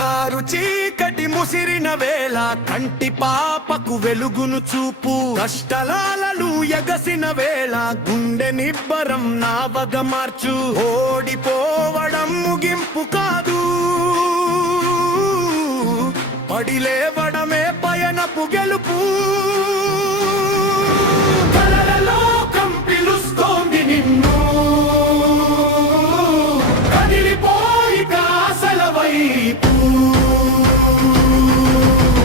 Car చీకటి ముసిరిన వేళ కంటి పాపకు వెలుగును చూపు, కష్టలాలలు ఎగసిన వేళ గుండె నిబ్బరం నావగ మార్చు. ఓడిపోవడం ముగింపు కాదు, పడిలేవడమే పయనపు గెలుపు. కలలలోకం పిలుస్తోంది నిన్ను, కదిలిపోయి ఆశల వైపు.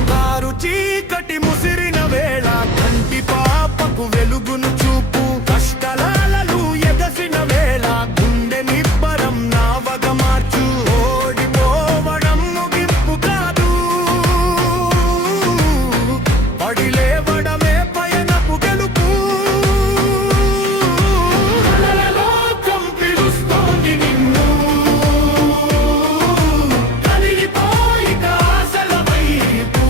కారు చీకటి ముసిరిన వేళ కంటి పాపకు వెలుగును చూపు, కష్టలాలలు ఎగసిన వేళ గుండె నిబ్బరం నావగ మార్చు. ఓడిపోవడం ముగింపు కాదు, పడిలేవడమే పయనపు గెలుపు. కలలలోకం పిలుస్తోంది నిన్ను, కదిలిపోయి ఆశల వైపు.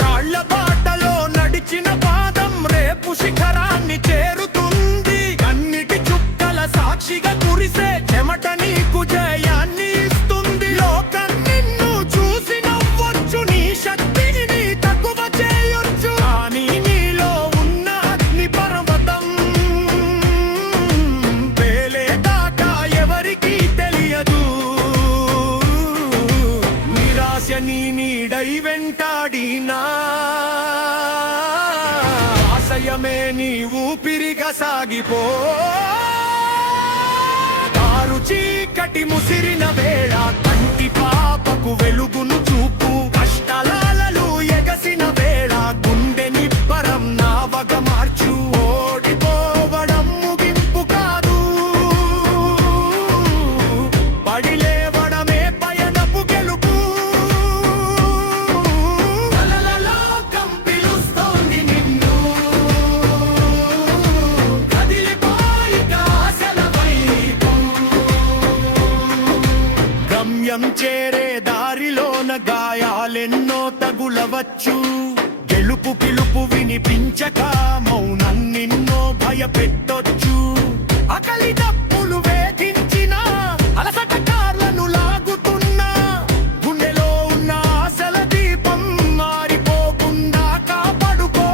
రాళ్ల బాటలో నడిచిన పాదం రేపు శిఖరాన్ని చేరుతుంది. అన్నిటి చుక్కల సాక్షిగా కురిసే చెమట నీకు జయాన్ని ఇస్తుంది. లోకం నిన్ను చూసి నవ్వొచ్చు, నీ శక్తిని తక్కువ చేయొచ్చు, కానీ నీలో ఉన్న అగ్ని పర్వతం పేలేదాకా ఎవరికీ తెలియదు. నిరాశ నీ నీడై వెంటాడినా, ఆశయమే నీ ఊపిరిగా సాగిపో. కారు చీకటి ముసిరిన వేళ కంటి పాపకు వెలుగును చూపు, కష్టలాలలు ఎగసిన వేళ గుండె నిబ్బరం నావగ మార్చు. ఓడిపోవడం ముగింపు కాదు, పడిలేవడమే పయనపు గెలుపు. కలలలోకం పిలుస్తోంది నిన్ను, కదిలిపోయి ఆశల వైపు. గమ్యం చేరే దారిలోన గాయాలెన్నో తగులవచ్చు, గెలుపు పిలుపు వినిపించక మౌనం నిన్నో భయపెట్టొచ్చు. అకలి డప్పులు వేధించిన అలసట కార్లను లాగుతున్నా, గుండెలో ఉన్న ఆశల దీపం మారిపోకుండా కాపాడుకో.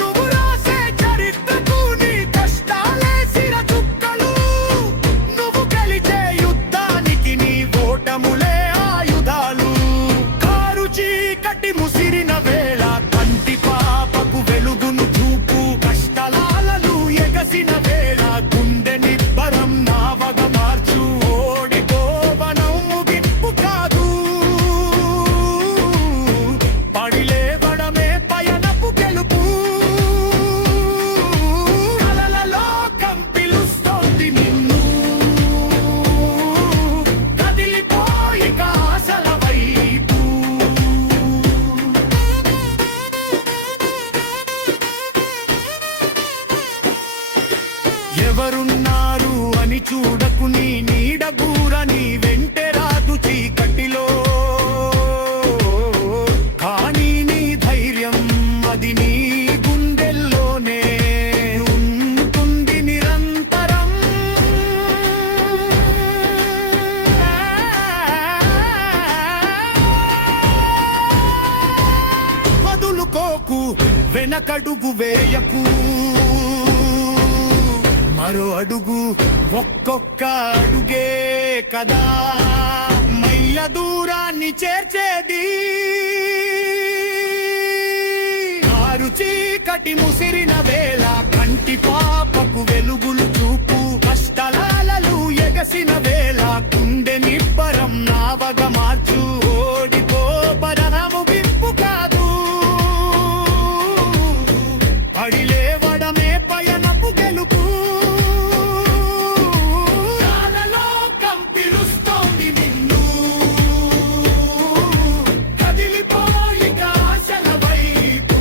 నువ్వు రాసే చరిత్రకు నీ కష్టాలే సిర చుక్కలు, నువ్వు గెలిచే యుద్ధానికి నీ ఓటములే ఆయుధాలు. కారు చీకటి ముసిరిన వేళ కంటి పాపకు వెలుగును చూపు, కష్టలాలలు ఎగసిన వేళ గుండె నిబ్బరం నావగ మార్చు. ఓడిపోవడం ముగింపు కాదు, పడిలేవడమే పయనపు గెలుపు. కలలలోకం పిలుస్తోంది నిన్ను, కదిలిపోయి ఆశల వైపు. ఎవరున్నారు అని చూడకు, నీ నీడ గూర నీ వెంటే రాదు చీకటిలో, కానీ నీ ధైర్యం అది నీ గుండెల్లోనే ఉంటుంది నిరంతరం. వదులుకోకు, వెనకడుగు వేయకు, మరో అడుగు ఒక్కొక్క అడుగే కదా మైళ్ళ దూరాన్ని చేర్చేది. కారు చీకటి ముసిరిన వేళ కంటి పాపకు వెలుగులు చూపు, కష్టలాలలు ఎగసిన వేళ గుండె నిబ్బరం నావగ మార్చు. ఓడిపోవడం ముగింపు కాదు, పడిలేవడమే పయనపు గెలుపు. కలలలోకం పిలుస్తోంది నిన్ను, కదిలిపోయి ఆశల వైపు.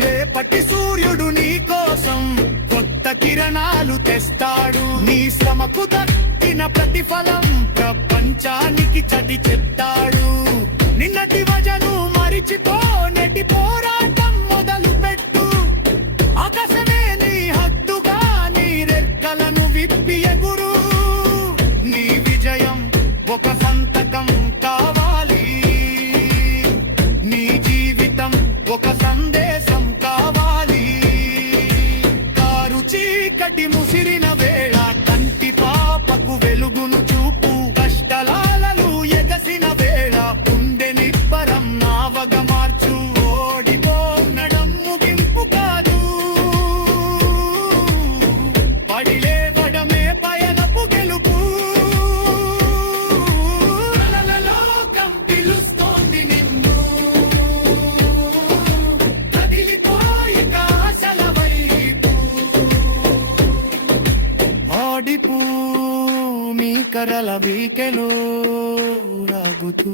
రేపటి సూర్యుడు నీ కోసం కొత్త కిరణాలు తెస్తాడు, నీ శ్రమకు దక్కిన ప్రతిఫలం ప్రపంచానికి చది చెప్తాడు. నిన్నటి వజను మరిచిపో నెటి పోరాటం మొదలు పెట్టు ఆకాశమే నీ హద్దుగా నీ రెక్కలను విప్పి ఎగురు నీ విజయం ఒక సంతకం కావాలి నీ జీవితం ఒక సందేశం కావాలి కారు చీకటి ముసిరిన వేళ కంటి పాపకు వెలుగును చూపు కష్టలాలలు ఎగసిన వేళ గుండె నిబ్బరం నావగ మార్చు ఓడిపోనడం ముగింపు కాదు పడిలేవడమే పయనపు గెలుపు లోకం పిలుస్తోంది నిన్ను కదిలిపోయి కాశల వైపు ఆడిపూ మీ కరల వీకెలో రాగుతూ